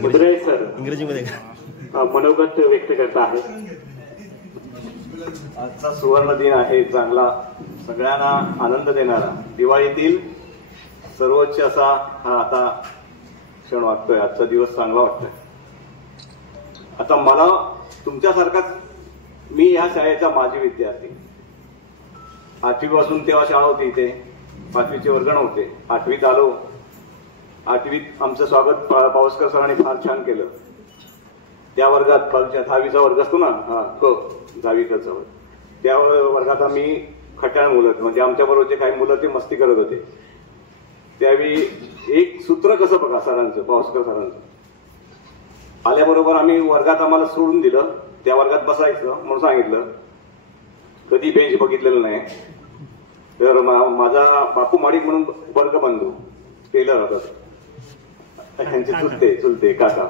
मुद्रे sir इंग्रजीमध्ये मनोगत व्यक्त करत आहे। आजचा सुवर्ण दिन आहे, चांगला सगळ्यांना आनंद देणारा दिवाळीतील सर्वोच्च असा हा आता क्षण वाटतोय। आजचा दिवस चांगला वाटतोय। आता मला तुमच्यासारखाच मी या शाळेचा माजी विद्यार्थी, 8वी पासून तेव्हा शाळा होती इथे, 5वीचे वर्ग नव्हते। 8वीत आलो, 8वीत आमचं स्वागत पावसकर सरांनी फार छान केलं। त्या वर्गात 10वीचा वर्ग असतो ना, तो 10वीचा वर्ग, त्या वर्गात आम्ही खट्याळ मुलं, म्हणजे आमच्या बरोबरचे काही मुलं ते मस्ती करत होते। त्यावेळी एक सूत्र कसं बघा सरांचं, पावसकर सरांचं, आल्याबरोबर आम्ही वर्गात आम्हाला सोडून दिलं, त्या वर्गात बसायचं म्हणून सांगितलं। कधी बेंच बघितलेलं नाही, तर माझा बापू माडिक म्हणून वर्गबंधू टेलर होता, त्यांचे चुलते काका,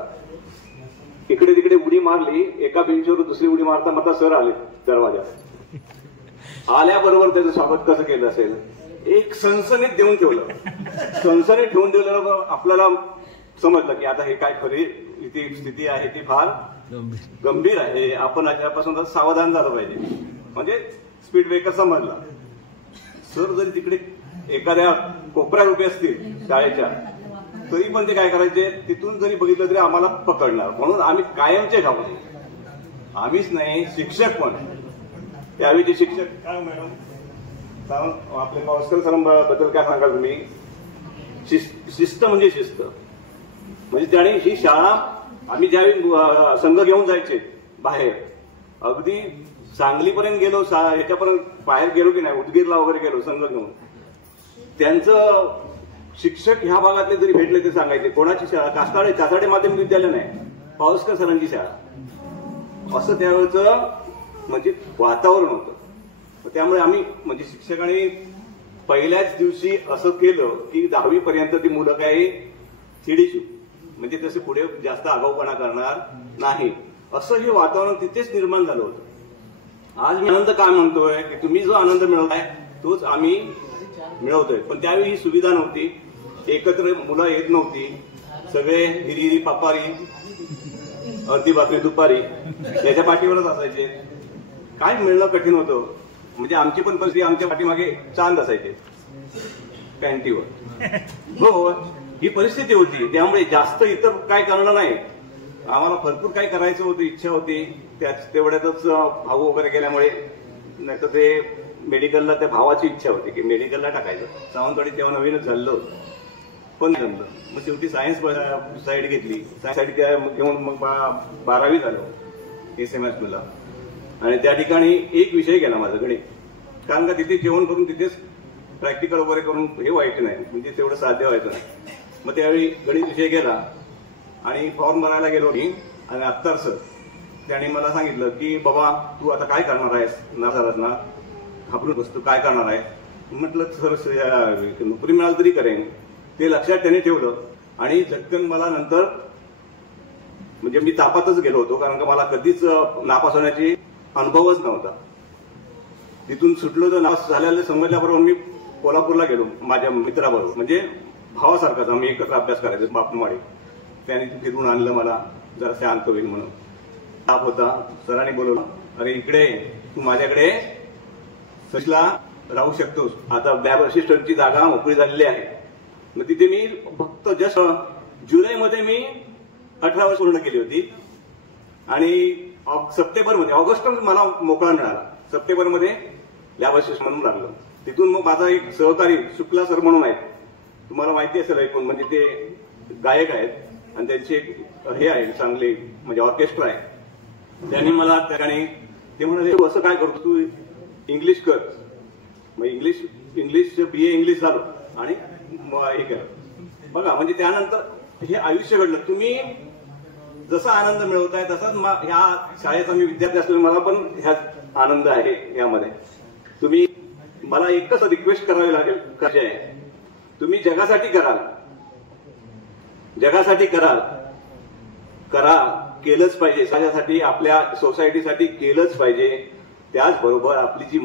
इकडे तिकडे उडी मारली, एका बेंचवर दुसरी उडी मारता मारता सर आले दरवाजात। आल्याबरोबर त्याचं स्वागत कसं केलं असेल, एक सणसणीत देऊन ठेवलं। सणसणीत ठेवून दिल्यावर आपल्याला समजलं की आता हे काय खरी स्थिती आहे ती फार गंभीर आहे, आपण याच्यापासून सावधान झालं पाहिजे। म्हणजे स्पीड ब्रेकर समजला। सर जरी तिकडे एखाद्या कोपऱ्यात उभे असतील शाळेच्या, तरी पण ते काय करायचे, तिथून जरी बघितलं तरी आम्हाला पकडणार, म्हणून आम्ही कायमचे घाबरलो। आम्हीच नाही, शिक्षक पण। त्यावेळी शिक्षक काय मॅडम आपले पावसकर सरांबद्दल काय सांगाल तुम्ही? शिस्त म्हणजे शिस्त, म्हणजे त्याने ही शाळा, आम्ही ज्यावेळी संघ घेऊन जायचे बाहेर, अगदी सांगलीपर्यंत गेलो, ह्याच्यापर्यंत बाहेर गेलो की नाही, उदगीरला वगैरे गेलो संघ घेऊन, त्यांचं शिक्षक ह्या भागातले जरी भेटले ते सांगायचे, कोणाची शाळा? कासाडे माध्यमिक विद्यालय नाही, पावसकर सरांची शाळा, असं त्यावेळेचं म्हणजे वातावरण होतं। त्यामुळे आम्ही म्हणजे शिक्षकांनी पहिल्याच दिवशी असं केलं की 10वी पर्यंत ती मुलं काही चिडीचू, म्हणजे तसे पुढे जास्त आगाऊपणा करणार नाही, असं हे वातावरण तिथेच निर्माण झालं होतं। आज मी आनंद काय म्हणतोय की तुम्ही जो आनंद मिळवलाय तोच आम्ही मिळवतोय, पण त्यावेळी ही सुविधा नव्हती, एकत्र मुलं येत नव्हती, सगळे हिरी पापारी अर्धी भाकरी दुपारी त्याच्या पाठीवरच असायचे, काय मिळणं कठीण होतं। म्हणजे आमची पण परिस्थिती, आमच्या पाठीमागे चांद असायचे पॅन्टीवर, हो ही परिस्थिती होती। त्यामुळे जास्त इतर काय करणं नाही, आम्हाला भरपूर काय करायचं होतं, इच्छा होती, तेवढ्यातच भाऊ वगैरे गेल्यामुळे, नाहीतर ते मेडिकलला, त्या भावाची इच्छा होती की मेडिकलला टाकायचं, सावंतवाडी तेव्हा नवीनच झालं होतं, पण जमलं। मग शेवटी सायन्स साईड घेतली, सायन्स साईड घेऊन मग 12वी झालं SMS ला, आणि त्या ठिकाणी एक विषय गेला माझा गणित, कारण का तिथे जेवण करून तिथेच प्रॅक्टिकल वगैरे करून हे व्हायचं नाही, म्हणजे तेवढं साध्य व्हायचं नाही। मग त्यावेळी गणित विषय गेला आणि फॉर्म भरायला गेलो मी, आणि अत्तर सर त्याने मला सांगितलं की बाबा तू आता काय करणार आहेस ना, सरांना घाबरून बसतो, काय करणार आहे? म्हटलं सर नोकरी मिळाली तरी करेन, ते लक्षात त्याने ठेवलं। आणि झटकन मला नंतर म्हणजे मी तापातच गेलो होतो, कारण का मला कधीच नापास होण्याची अनुभवच नव्हता। तिथून सुटलो तर नापास झालेलं समजल्याबरोबर मी कोल्हापूरला गेलो माझ्या मित्राबरोबर, म्हणजे भावासारखाच आम्ही एकत्र अभ्यास करायचो, बापनवाडी, त्याने फिरून आणलं मला, जरा शांत होईल म्हणून। ताप होता, सरांनी बोलवलं, अरे इकडे तू माझ्याकडे सचला राहू शकतोस, आता लॅब असिस्टंटची जागा मोकळी झालेली आहे। मग तिथे मी फक्त जस्ट जुलैमध्ये मी 18 वर्ष पूर्ण केली होती, आणि सप्टेंबरमध्ये, ऑगस्ट मला मोकळा मिळाला, सप्टेंबरमध्ये लॅब असिस्टंट म्हणून लागलो। तिथून मग माझा एक सहकारी शुक्ला सर म्हणून आहेत, तुम्हाला माहिती असेल ऐकून, म्हणजे ते गायक आहेत आणि त्यांचे हे आहे चांगले, म्हणजे ऑर्केस्ट्रा आहे। त्यांनी मला त्या ठिकाणी ते म्हणाले तू असं काय करतो, तू इंग्लिश कर। मग इंग्लिश BA इंग्लिश झालो आणि हे केलं बघा, म्हणजे त्यानंतर हे आयुष्य घडलं। तुम्ही जसा आनंद मिळवताय तसाच ह्या शाळेचा मी विद्यार्थी असल्यामुळे मला पण ह्यात आनंद आहे। यामध्ये तुम्ही मला एकच रिक्वेस्ट करावी लागेल, कशी आहे, तुम्ही जगासाठी कराल, जगासाठी करा, केलंच पाहिजे, समाजासाठी, आपल्या सोसायटीसाठी केलंच पाहिजे। त्याचबरोबर आपली जी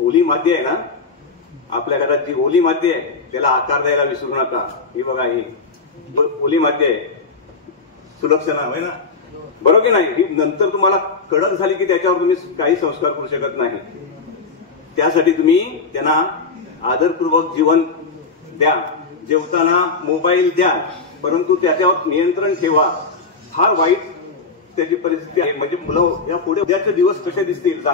ओली माती आहे ना, आपल्या घरात जी ओली माती आहे त्याला आकार द्यायला विसरू नका। ही बघा, ही ओली माती आहे, सुलक्षणा होय ना, बरोबर की नाही? ही नंतर तुम्हाला कळत झाली की त्याच्यावर तुम्ही काही संस्कार करू शकत नाही. त्यासाठी तुम्ही त्यांना आदरपूर्वक जीवन द्या, जेवताना मोबाईल द्या, परंतु त्याच्यावर नियंत्रण ठेवा. फार वाईट त्याची परिस्थिती आहे. म्हणजे मुलं या पुढे उद्याचे दिवस कसे दिसतील,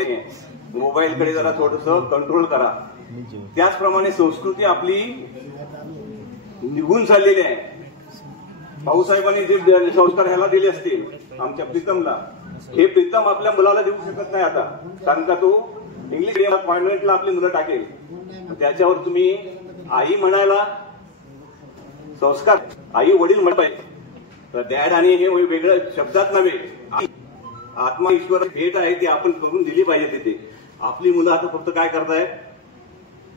मोबाईलकडे जरा थोडंसं कंट्रोल करा. त्याचप्रमाणे संस्कृती आपली निघून चाललेली आहे. भाऊसाहेबांनी जे संस्कार ह्याला दिले असतील आमच्या प्रीतमला, हे प्रीतम आपल्या मुलाला देऊ शकत नाही आता, कारण का तो इंग्लिश मीडियम कॉन्व्हेंटला आपली मुलं टाकेल. त्याच्यावर तुम्ही आई म्हणायला संस्कार, आई वडील म्हणताय तर डॅड आणि हे वेगळं शब्दात नव्हे, आत्मा ईश्वर भेट आहे ती आपण करून दिली पाहिजे. तिथे आपली मुलं आता फक्त काय करतायत,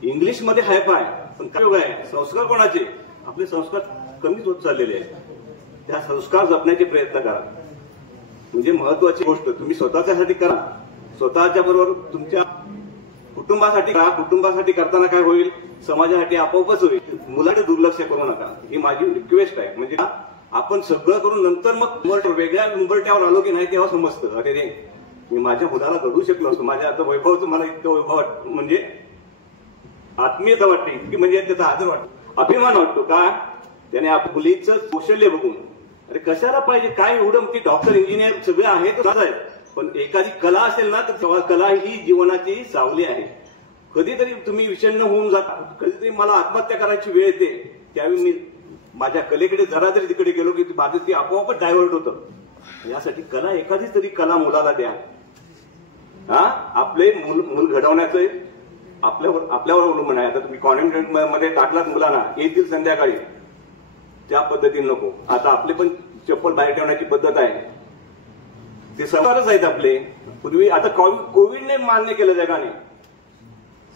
इंग्लिशमध्ये हाय पाय, पण काय योग आहे, संस्कार कोणाचे, आपले संस्कार कमीच होत चाललेले आहेत. त्या संस्कार जपण्याचे प्रयत्न करा. म्हणजे महत्वाची गोष्ट तुम्ही स्वतःच्यासाठी करा, स्वतःच्या बरोबर तुमच्या कुटुंबासाठी करा. कुटुंबासाठी करताना काय होईल, समाजासाठी आपोआपच होईल. मुलांकडे दुर्लक्ष करू नका, ही माझी रिक्वेस्ट आहे. म्हणजे आपण सगळं करून नंतर मग वेगळ्या उंबरट्यावर आलो की नाही तेव्हा समजतं, अरे रे मी माझ्या मुलाला घडू शकलो असतो. माझ्या आता वैभव मला इतकं वैभव म्हणजे आत्मीयता वाटते की, म्हणजे त्याचा आदर वाटतो, अभिमान वाटतो का त्याने आपल्या मुलीचं कौशल्य बघून. अरे कशाला पाहिजे, काय एवढं की डॉक्टर इंजिनियर सगळे आहेत, पण एखादी कला असेल ना तर कला ही जीवनाची सावली आहे. कधीतरी तुम्ही विषण्ण होऊन जाता, कधीतरी मला आत्महत्या करायची वेळ येते, त्यावेळी मी माझ्या कलेकडे जरा तरी तिकडे गेलो की माझं ती आपोआपच डायव्हर्ट होतं. यासाठी कला, एखादी तरी कला मुलाला द्या. आपले मूल घडवण्याचं आपल्यावर अवलंबून आहे. आता तुम्ही कॉन्व्हेंट मध्ये टाकलात मुलांना, येतील संध्याकाळी, त्या पद्धतीने नको. आता आपले पण चप्पल बाहेर ठेवण्याची पद्धत आहे, ते संस्कारच आहेत आपले. पूर्वी आता कोविडने मान्य केलं जगाने,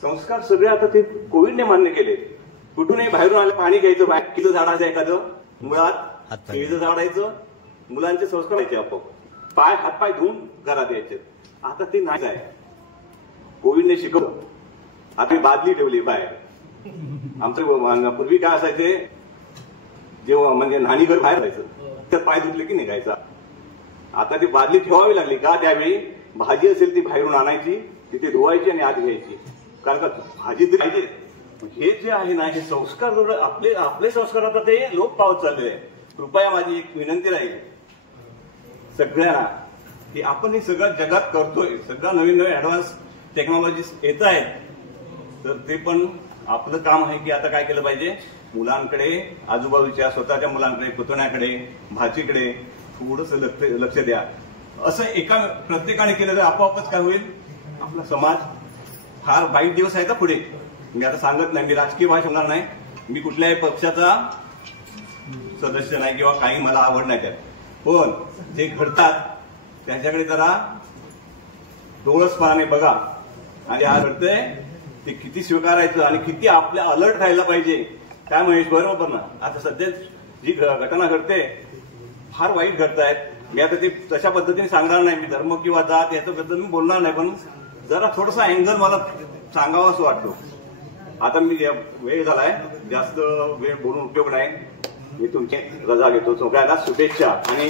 संस्कार सगळे आता ते कोविडने मान्य केले. कुठूनही बाहेरून आलं पाणी घ्यायचं, बाहेर किलो झाडायचं, एखादं मुळात केळीचं झाडायचं, मुलांचे संस्कार व्हायचे आपोआप, हातपाय धुवून घरात यायचे. आता ते नाही आहे, कोविडने शिकवलं. आता बादली ठेवली बाहेर. आमचं पूर्वी काय असायचे, जेव्हा म्हणजे न्हाणीघर बाहेर जायचं तर पाय धुतले की निघायचा. आता ती बादली ठेवावी लागली का, त्यावेळी भाजी असेल ती बाहेरून आणायची, तिथे धुवायची आणि आत घ्यायची, कारण का भाजी तरी पाहिजे. हे जे आहे ना, हे संस्कार आपले संस्कार आता ते लोप पावत चाललेले आहे. कृपया माझी एक विनंती राहील सगळ्यांना की आपण हे सगळं जगात करतोय, सगळं नवीन नवीन ऍडव्हान्स टेक्नॉलॉजीज येत आहेत, तर ते पण आपलं काम आहे की आता काय केलं पाहिजे, मुलांकडे, आजूबाजूच्या स्वतःच्या मुलांकडे, पुतण्याकडे, भाचीकडे थोडंसं लक्ष द्या. असं प्रत्येकाने केलं तर आपोआपच काय होईल, आपला समाज. फार वाईट दिवस आहे का पुढे, मी आता सांगत नाही, मी राजकीय भाषण होणार नाही, मी कुठल्याही पक्षाचा सदस्य नाही किंवा काही मला आवड नाही त्यात, पण जे घडतात त्याच्याकडे जरा डोळसपणाने बघा. आणि आज घडतंय ते किती स्वीकारायचं आणि किती आपल्या अलर्ट राहायला पाहिजे. काय महेश, बरोबर ना? आता सध्या जी घटना घडते फार वाईट घडतायत. मी आता ते तशा पद्धतीने सांगणार नाही, मी धर्म किंवा जात याच्याबद्दल मी बोलणार नाही, पण जरा थोडासा अँगल मला सांगावा असं वाटतो. आता मी वेळ झालाय, जास्त वेळ बोलून उपयोग नाही. मी तुमची रजा घेतो. सगळ्यांना शुभेच्छा आणि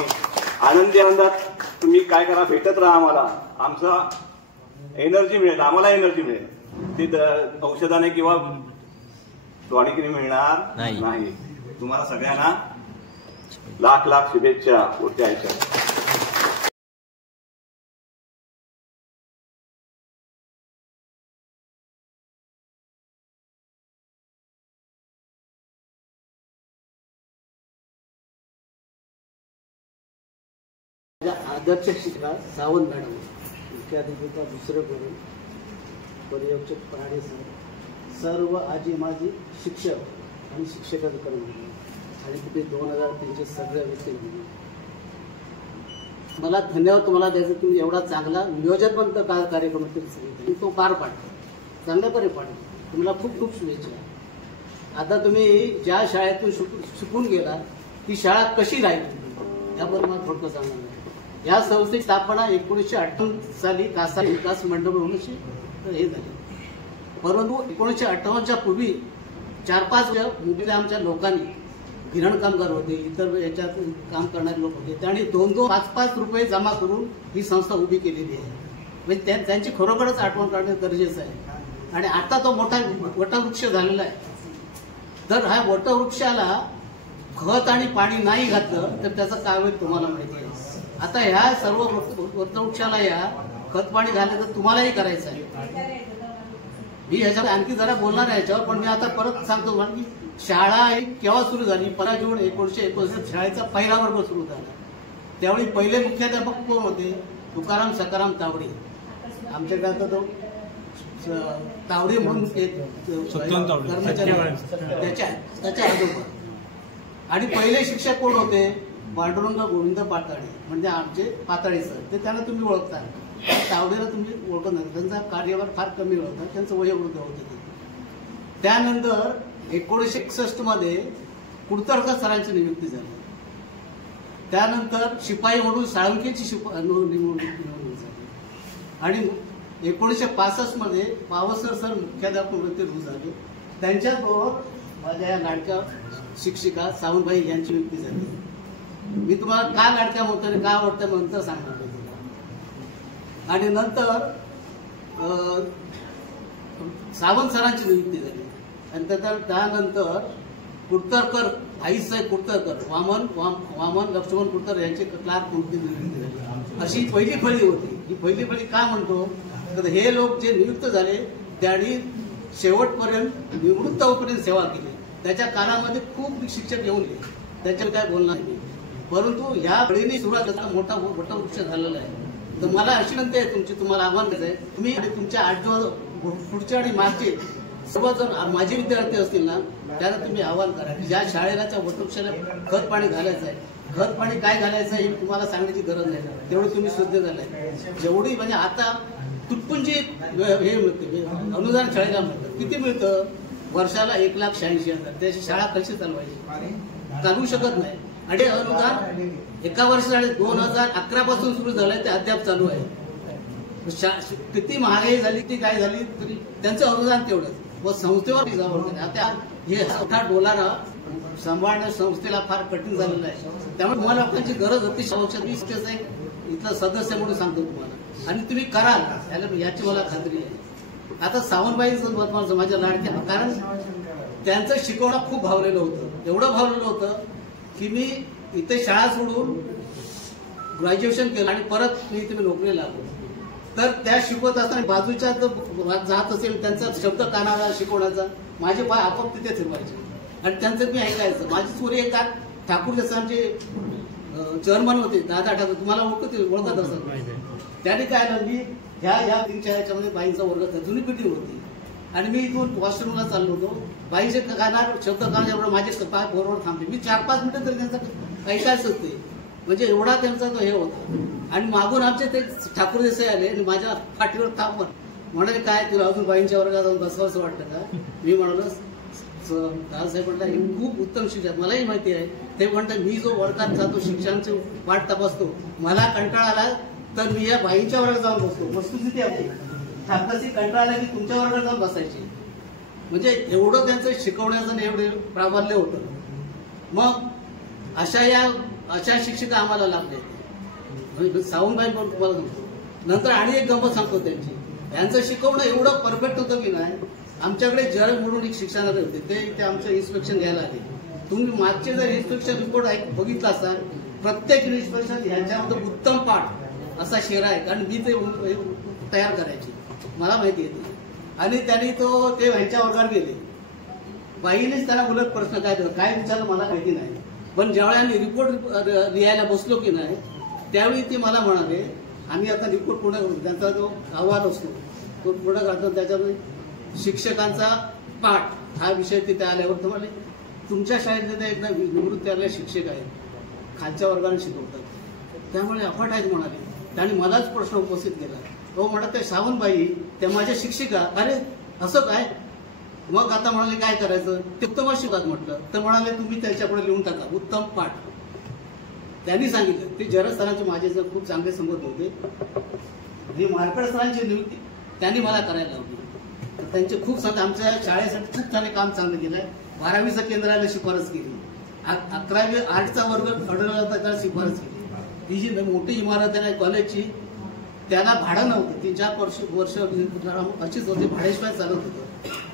आनंदी आनंदात तुम्ही काय करा, भेटत राहा आम्हाला. आमचा एनर्जी मिळेल, आम्हाला एनर्जी मिळेल. ती औषधाने किंवा टॉनिकने मिळणार नाही. तुम्हाला सगळ्यांना लाख लाख शुभेच्छा पुढच्या आयुष्यात. आदर्श शिक्षिका सावंत मॅडम, मुख्याध्यापिका दुसरं करून पर्यवेक्षक पराडे सर, सर्व आजी माजी शिक्षक आणि शिक्षकाचं कर्मचारी आणि तिथे 2003चे सगळ्या व्यक्ती. मला धन्यवाद तुम्हाला द्यायचं, तुम्ही एवढा चांगला नियोजनबद्ध कार्यक्रम तुम्ही तो पार पाडतो, चांगल्या परी पाडतो. तुम्हाला खूप खूप शुभेच्छा. आता तुम्ही ज्या शाळेतून शिकून गेला ती शाळा कशी राहील याबद्दल मला थोडकं सांगणार आहे. या संस्थेची स्थापना 1958 साली कासा विकास मंडळ म्हणून हे झाले, परंतु 1958च्या पूर्वी 4-5 मुंबईला आमच्या लोकांनी गिरण कामगार होते, इतर याच्यात काम करणारे लोक होते. त्यांनी 2-2, 5-5 रुपये जमा करून ही संस्था उभी केलेली आहे. म्हणजे त्यांची खरोखरच आठवण काढणे गरजेचं आहे. आणि आता तो मोठा वटवृक्ष झालेला आहे. तर ह्या वटवृक्षाला खत आणि पाणी नाही घातलं तर त्याचं काय होईल तुम्हाला माहिती आहे. आता ह्या सर्व वटवृक्षाला या खत पाणी घातलं तर तुम्हालाही करायचं आहे. मी ह्याच्यावर आणखी जरा बोलणार आहे याच्यावर, पण मी आता परत सांगतो की शाळा केव्हा सुरू झाली. 15 जून 1969 शाळेचा पहिला वर्ग सुरू झाला. त्यावेळी पहिले मुख्याध्यापक कोण होते? तुकाराम सकाराम तावडे. आमच्याकडे आता तो तावडे म्हणून एक कर्मचारी त्याच्या आजोबा. आणि पहिले शिक्षक कोण होते? पांडुरंग गोविंद पाताळे, म्हणजे आमचे पाताळे सर. ते त्यांना तुम्ही ओळखता. तावडेला तुम्ही ओळखत नाही, त्यांचा कार्यभार फार कमी होता, त्यांचं वयोवृद्ध होतं ते. त्यानंतर 1961 मध्ये कुडतरकर सरांची नियुक्ती झाली. त्यानंतर शिपाई म्हणून साळुंकेची निवडणूक झाली. आणि 1965 मध्ये पावसर सर मुख्याध्यापक म्हणून ते रुजू झाले. त्यांच्याबरोबर माझ्या या लाडक्या शिक्षिका सावंतबाई यांची नियुक्ती झाली. मी तुम्हाला का लाडक्या म्हणतो आणि का आवडतं नंतर सांगणार. आणि नंतर सावंत सरांची नियुक्ती झाली. आणि त्यानंतर कुडतरकर, आईसाहेब कुडतरकर, वामन लक्ष्मण कुडतर यांचे क्लार्क म्हणून नियुक्ती झाली. अशी पहिली फळी होती. ही पहिली फळी का म्हणतो तर हे लोक जे नियुक्त झाले त्यांनी शेवटपर्यंत निवृत्त होईपर्यंत सेवा केली. त्याच्या काळामध्ये खूप शिक्षक येऊन गेले, त्याच्यावर काय बोलणार नाही. परंतु ह्या फळीने सुरुवात मोठा वटवृक्ष झालेला आहे. तर मला अशी विनंती आहे तुमची, तुम्हाला आव्हान करायचं आहे, तुम्ही तुमच्या पुढच्या आणि मागचे सर्व जर माझे विद्यार्थी असतील ना, त्यांना तुम्ही आव्हान करा की ज्या शाळेला त्या वटवृक्षाला खत पाणी घालायचं आहे. खत पाणी काय घालायचं हे तुम्हाला सांगण्याची गरज नाही, तेवढं तुम्ही श्रद्धे झालाय. जेवढी म्हणजे आता तुटपुंजी हे मिळते अनुदान शाळेला मिळतं. किती मिळतं? वर्षाला 1,86,000. त्याची शाळा कशी चालवायची? चालवू शकत नाही. आणि अनुदान एका वर्षासाठी 2011 पासून सुरू झालंय, ते अद्याप चालू आहे. किती महागाई झाली, ती काय झाली तरी त्यांचं अनुदान तेवढंच. व संस्थेवर जावं. आता हे 8 डोलारा सांभाळण्या संस्थेला फार कठीण झालेलं आहे. त्यामुळे तुम्हाला लोकांची गरज होती. 20 इथला सदस्य म्हणून सांगतो तुम्हाला, आणि तुम्ही कराल याची मला खात्री आहे. आता सावंतबाईंचं महत्वाचं माझ्या लाडक्या, कारण त्यांचं शिकवणं खूप भावलेलं होतं. एवढं भावलेलं होतं की मी इथे शाळा सोडून ग्रॅज्युएशन केलं आणि परत मी इथे नोकरीला लागलो. तर त्या शिकवत असताना बाजूच्या जात असेल त्यांचा शब्द कानाला शिकवण्याचा, माझे पाय आपोआप तिथे फिरवायचे आणि त्यांचं मी ऐकायचं. माझी चोरी एका ठाकूर देसांचे चेअरमन होते, दादा ठाकूर, तुम्हाला ओळखत असत. त्याने काय झालं, मी ह्या 3-4 याच्यामध्ये बाईंचा वर्ग जुनी पिढी होती आणि मी इथून वॉशरूमला चाललो होतो. बाईचे कानार शब्द कानाच्याबरोबर माझे पाय बरोबर थांबले. मी 4-5 मिनिटं तरी त्यांचं ऐकायचं ते, म्हणजे एवढा त्यांचा तो हे होता. आणि मागून आमचे ते ठाकूर देसाई आले आणि माझ्या पाठीवर थाप म्हणाले, काय तुला अजून बाईंच्या वर्गात जाऊन बसावं असं वाटतं का? मी म्हणालो, दादासाहेब म्हणतात हे खूप उत्तम शिक्षक, मलाही माहिती आहे. ते म्हणतात मी जो वर्गात जातो शिक्षणाची वाट तपासतो, मला कंटाळा आला तर मी या बाईंच्या वर्गात जाऊन बसतो. वस्तुस्थिती आपली ठाकरसी कंटाळा आला की तुमच्या वर्गात जाऊन बसायची. म्हणजे एवढं त्यांचं शिकवण्याचं एवढं प्राबल्य होतं. मग अशा शिक्षिका आम्हाला लाभले. सावंतबाई पण तुम्हाला सांगतो. नंतर आणि एक गंमत सांगतो त्यांची. यांचं शिकवणं एवढं परफेक्ट होतं की नाही, आमच्याकडे जर म्हणून एक शिक्षणारे होते, ते आमचं इन्स्पेक्शन घ्यायला आले. तुम्ही मागचे जर इन्स्पेक्शन रिपोर्ट बघितला असाल, प्रत्येक इन्स्पेक्शन ह्यांच्यामध्ये उत्तम पाठ असा शेरा आहे. कारण मी ते तयार करायची, मला माहिती येते. आणि त्यांनी ते ह्यांच्या वर्गावर गेले. बाईनेच त्यांना बोलत प्रश्न काय विचारलं मला माहिती नाही. पण ज्यावेळी आम्ही रिपोर्ट लिहायला बसलो की नाही, त्यावेळी ते मला म्हणाले आम्ही आता रिपोर्ट पूर्ण करू. त्यांचा जो अहवाल असतो तो पूर्ण करतो. त्याच्यामध्ये शिक्षकांचा पाठ हा विषय तिथे आल्यावर तुम्हाला तुमच्या शाळेत एकदा निवृत्ती आलेले शिक्षक आहेत, खालच्या वर्गाने शिकवतात, त्यामुळे अफाट आहेत म्हणाले. त्यांनी मलाच प्रश्न उपस्थित केला. तो म्हणत ते सावंतबाई त्या माझ्या शिक्षिका, अरे असं काय? मग आता म्हणाले काय करायचं? ते उत्तम शिकतात म्हटलं. तर म्हणाले तुम्ही त्याच्यापुढे लिहून टाका उत्तम पाठ. त्यांनी सांगितलं. ते जरज सरांचे माझे जर खूप चांगले संबंध होते. ही मारकड सरांची नियुक्ती त्यांनी मला करायला लावली. त्यांचे खूप आमच्या शाळेसाठी खूप सारे काम चांगलं केलंय. 12वीचं केंद्राला शिफारस केली. 11वी आर्टचा वर्ग अडवला होता, त्याला शिफारस केली. ती जी मोठी इमारत आहे कॉलेजची, त्याला भाडं नव्हतं. 3-4 वर्ष अशीच होती, भाड्याशिवाय चालत होतं.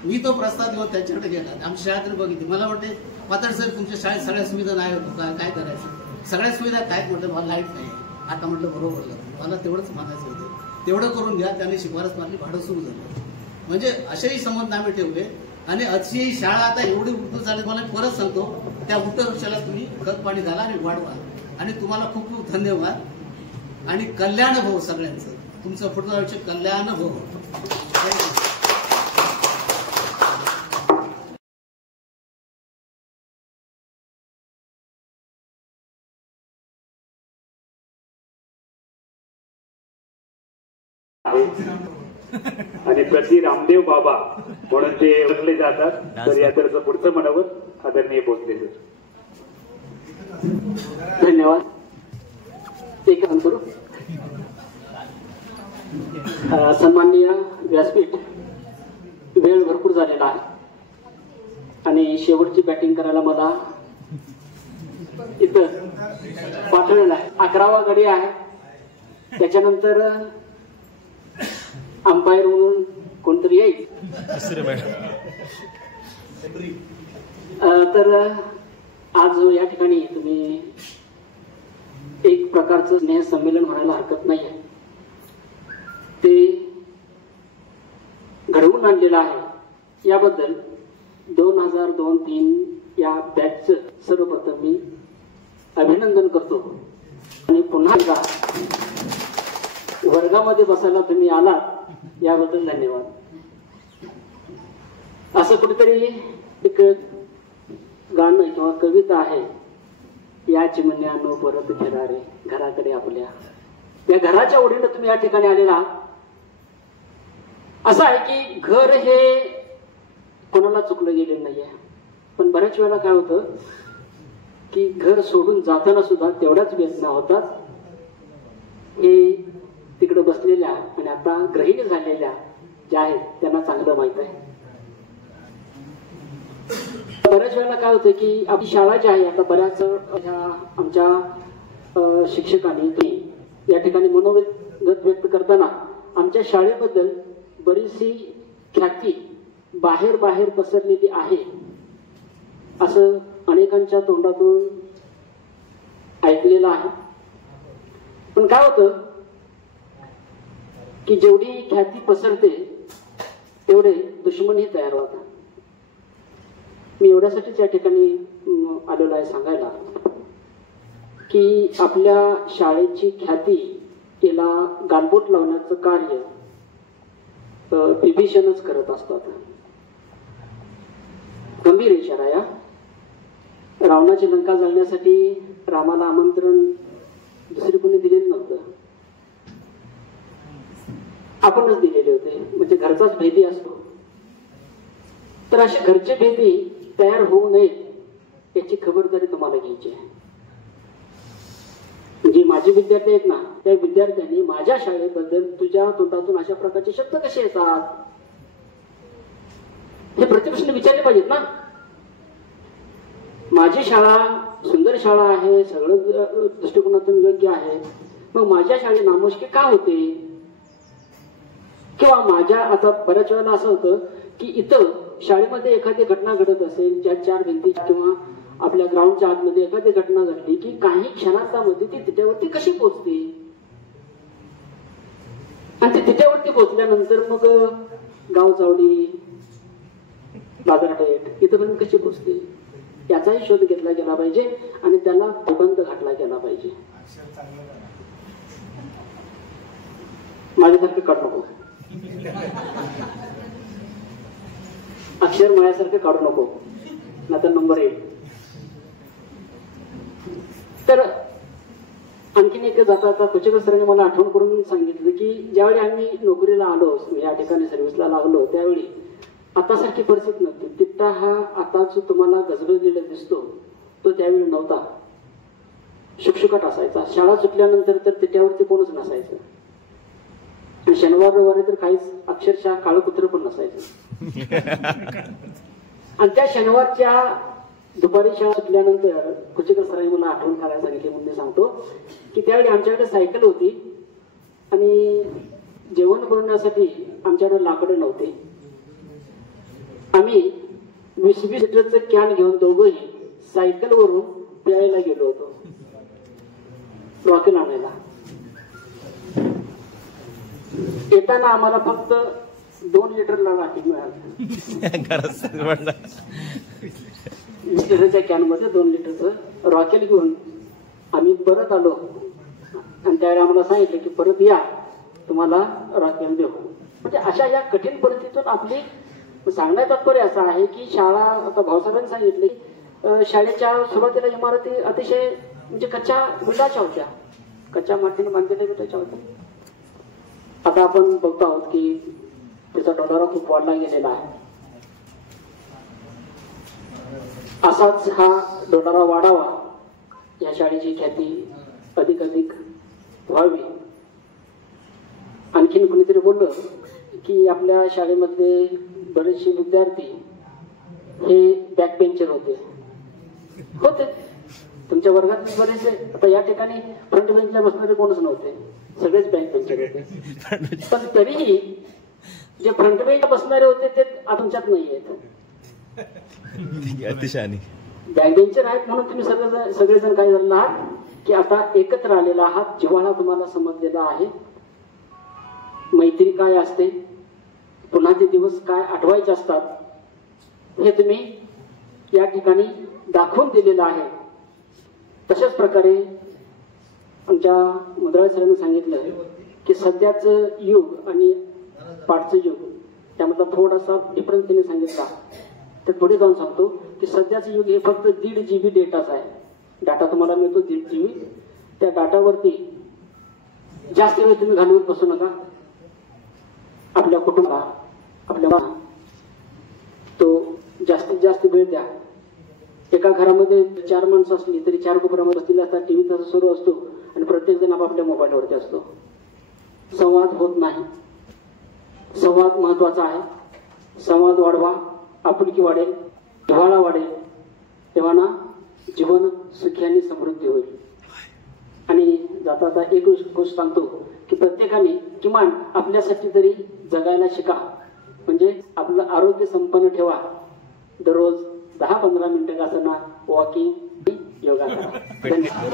मी तो प्रस्ताव घेऊन त्यांच्याकडे गेला. आमच्या शाळेत बघितली. मला वाटते पातळ साहेब तुमच्या शाळेत सगळ्या सुविधा नाही होतो काय करायचं? सगळ्या सुविधा काय म्हटलं, मला लाईट नाही. आता म्हटलं बरोबर झालं, मला तेवढंच मानायचं होतं, तेवढं करून घ्या. त्यांनी शिफारस मारली, भाडं सुरू झालं. म्हणजे असेही संबंध आम्ही ठेवले. आणि अशी शाळा आता एवढी उठून झाली. मला परत सांगतो, त्या उठ्ठ वृक्षाला तुम्ही खत पाणी घाला आणि वाढवा. आणि तुम्हाला खूप खूप धन्यवाद आणि कल्याण हो सगळ्यांचं. तुमचं पुढचं आयुष्य कल्याण हो. आणि प्रति रामदेव बाबा म्हणून जे ओळखले जातात. तर याचं पुढचं मनोगत आदरणीय भोसले सर. धन्यवाद. एक काम करू. सन्माननीय व्यासपीठ, वेळ भरपूर झालेला आहे आणि शेवटची बॅटिंग करायला मला इथं पाठवलेलं आहे. 11वा गडी आहे. त्याच्यानंतर अंपायर म्हणून कोणतरी येईल. तर आज या ठिकाणी तुम्ही एक प्रकारचं स्नेह संमेलन व्हायला हरकत नाहीये. ते घडवून आणलेलं आहे. याबद्दल 2002-03 या बॅचचं सर्वप्रथम मी अभिनंदन करतो. आणि पुन्हा एकदा वर्गामध्ये बसायला तुम्ही आलात याबद्दल धन्यवाद. असं कुठेतरी एक गाणं किंवा कविता आहे, या चिमण्यानो परत फिरारे घराकडे आपल्या. या घराच्या ओढीनं तुम्ही या ठिकाणी आलेला. असं आहे की घर हे कोणाला चुकलं गेलेलं नाहीये. पण बऱ्याच वेळेला काय होतं की घर सोडून जाताना सुद्धा तेवढ्याच वेदना होतात. हे तिकडे बसलेल्या आणि आता गृहिणी झालेल्या ज्या आहेत त्यांना चांगलं माहित आहे. बऱ्याच वेळेला काय होतं की आपली शाळा जी आहे, आता बऱ्याच आमच्या शिक्षकांनी या ठिकाणी मनोगत व्यक्त करताना आमच्या शाळेबद्दल बरीचशी ख्याती बाहेर पसरलेली आहे असं अनेकांच्या तोंडातून ऐकलेलं आहे. पण काय होतं की जेवढी ख्याती पसरते तेवढे दुश्मनही तयार होतात. मी एवढ्यासाठीच या ठिकाणी आलेलो आहे सांगायला की आपल्या शाळेची ख्याती तिला गालबोट लावण्याचं कार्य विभीषणच करत असतात. गंभीर इशारा या. रावणाची लंका जाळण्यासाठी रामाला आमंत्रण दुसरी कोणी दिलेलं नव्हतं, आपणच दिलेले होते. म्हणजे घरचाच भेदी असतो. तर असे घरचे भेदी तयार होऊ नयेत याची खबरदारी तुम्हाला घ्यायची आहे. म्हणजे माझे विद्यार्थी आहेत ना, त्या विद्यार्थ्यांनी माझ्या शाळेबद्दल तुझ्या तोंडातून अशा प्रकारचे शब्द कसे येतात हे प्रतिप्रश्न विचारले पाहिजेत ना. माझी शाळा सुंदर शाळा आहे, सगळं दृष्टिकोनातून योग्य आहे, मग माझ्या शाळे नामोष्की का होते? किंवा माझ्या आता बऱ्याच वेळेला असं होतं की इथं शाळेमध्ये एखादी घटना घडत असेल, ज्या 4 भिंती किंवा आपल्या ग्राउंडच्या आतमध्ये एखादी घटना घडली की काही क्षणांमध्ये ती तिच्यावरती कशी पोहोचते आणि ती तिच्यावरती पोहोचल्यानंतर मग गाव चावडी बाजारपेठ इथपर्यंत कशी पोहोचते याचाही शोध घेतला गेला पाहिजे आणि त्याला निबंध घातला गेला पाहिजे. माझ्यासारखं काढू नको, अक्षर मळ्यासारखं काढू नको, नाहीतर नंबर येईल. तर आणखीन एक जाता कुचेकर सरांनी मला आठवण करून सांगितलं की ज्यावेळी आम्ही नोकरीला आलो, या ठिकाणी सर्व्हिसला लागलो, त्यावेळी आतासारखी परिस्थिती नव्हती. तिट्टा हा आता जो तुम्हाला गजबजलेला दिसतो तो त्यावेळी नव्हता. शुकशुकाट असायचा. शाळा सुटल्यानंतर तर तिट्यावरती कोणच नसायचं. आणि शनिवार रविवारी तर काहीच अक्षरशः काळं कुत्र पण नसायचं. आणि त्या शनिवारच्या दुपारी शाळा सुटल्यानंतर कुचेकर सरांनी मला आठवण करायला सांगितली म्हणून मी सांगतो की त्यावेळी आमच्याकडे सायकल होती आणि जेवण बनवण्यासाठी आमच्याकडे लाकडं नव्हते. आम्ही 20-20 लिटरचं कॅन घेऊन दोघंही सायकलवरून प्यायला गेलो होतो रॉकेल आणायला. येताना आम्हाला फक्त 2 लिटरला राखी मिळाली. 20 लिटरच्या कॅन मध्ये 2 लिटरचं रॉकेल घेऊन आम्ही परत आलो आणि त्यावेळी आम्हाला सांगितलं की परत या, तुम्हाला रॉकेल देऊ. म्हणजे अशा या कठीण परिस्थितीतून आपली सांगण्याचं तात्पर्य असं आहे की शाळा, आता भाऊसाहेबांनी सांगितले, शाळेच्या सुरुवातीला इमारती अतिशय म्हणजे कच्च्या विटाच्या होत्या, कच्च्या मातीने बांधलेल्या विटाच्या होत्या. आता आपण बघतो आहोत की त्याचा डोलारा खूप वाढला गेलेला आहे. असाच हा डोलारा वाढावा, या शाळेची ख्याती अधिक व्हावी. आणखीन कुणीतरी बोललं की आपल्या शाळेमधले बरेचसे विद्यार्थी हे बॅक बेंचर होते. तुमच्या वर्गात बरेचसे, आता या ठिकाणी फ्रंट बेंचला बसणारे कोणच नव्हते, सगळेच बॅक बेंचर होते. पण तरीही जे फ्रंट बेंचला बसणारे होते ते तुमच्यात नाही आहेत. बॅक बेंचर आहेत म्हणून तुम्ही सगळेजण काय झालेला आहात की आता एकत्र आलेला आहात. जिव्हाळा तुम्हाला समजलेला आहे, मैत्री काय असते, पुन्हा ते दिवस काय आठवायचे असतात, हे तुम्ही या ठिकाणी दाखवून दिलेलं आहे. तशाच प्रकारे आमच्या मुद्राळ सरांनी सांगितलं की सध्याचं युग आणि पाठचं युग त्यामधला थोडासा डिफरन्स तिने सांगितला. तर पुढे जाऊन सांगतो की सध्याचं युग हे फक्त 1.5 GB डेटाच आहे. डाटा तुम्हाला मिळतो 1.5 GB. त्या डाटावरती जास्त वेळ तुम्ही घालवत बसू नका. आपल्या कुटुंबाला, आपल्या तो जास्तीत जास्त वेळ द्या. एका घरामध्ये 4 माणसं असली तरी 4 कोपऱ्यामध्ये बसलेले असतात, टीव्ही तसा सुरू असतो आणि प्रत्येक जण आपापल्या मोबाईलवरती असतो. संवाद होत नाही. संवाद महत्वाचा आहे. संवाद वाढवा, आपुलकी वाढेल, जिव्हाळा वाढेल, तेव्हा ना जीवन सुखी आणि समृद्धी होईल. आणि जाता जाता एक गोष्ट सांगतो की प्रत्येकाने किमान आपल्यासाठी तरी जगायला शिका. म्हणजे आपलं आरोग्य संपन्न ठेवा. दररोज 10-15 मिनिटं का असं ना वॉकिंग, योगा करा. धन्यवाद.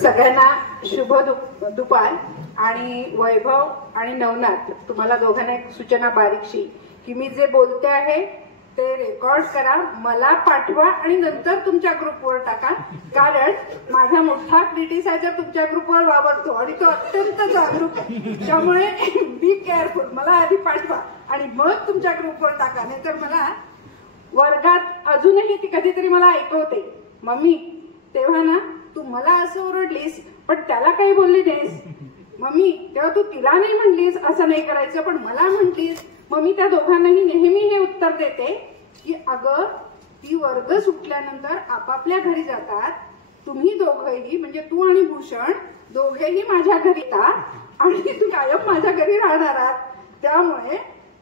सगळ्यांना शुभ दुपार. आणि वैभव आणि नवनाथ, तुम्हाला दोघांना एक सूचना बारीकशी की मी जे बोलते आहे ते रेकॉर्ड करा, मला पाठवा आणि नंतर तुमच्या ग्रुपवर टाका. कारण माझा मोठा क्रिटिसायझर तुमच्या ग्रुपवर वावरतो आणि तो अत्यंत जागरूक आहे. त्यामुळे बी केअरफुल. मला आधी पाठवा आणि मग तुमच्या ग्रुपवर टाका. नाहीतर मला वर्गात अजूनही ती कधीतरी मला ऐकवते, मम्मी तेव्हा ना तू मला असं ओरडलीस पण त्याला काही बोलली नाहीस, मम्मी तेव्हा तू तिला नाही म्हणलीस असं नाही करायचं पण मला म्हटलीस. मग मी त्या दोघांनाही नेहमी हे उत्तर देते की अगं ती वर्ग सुटल्यानंतर आपापल्या घरी जातात, तुम्ही दोघंही म्हणजे तू आणि भूषण दोघेही माझ्या घरी येतात आणि तू कायम माझ्या घरी राहणार आहात. त्यामुळे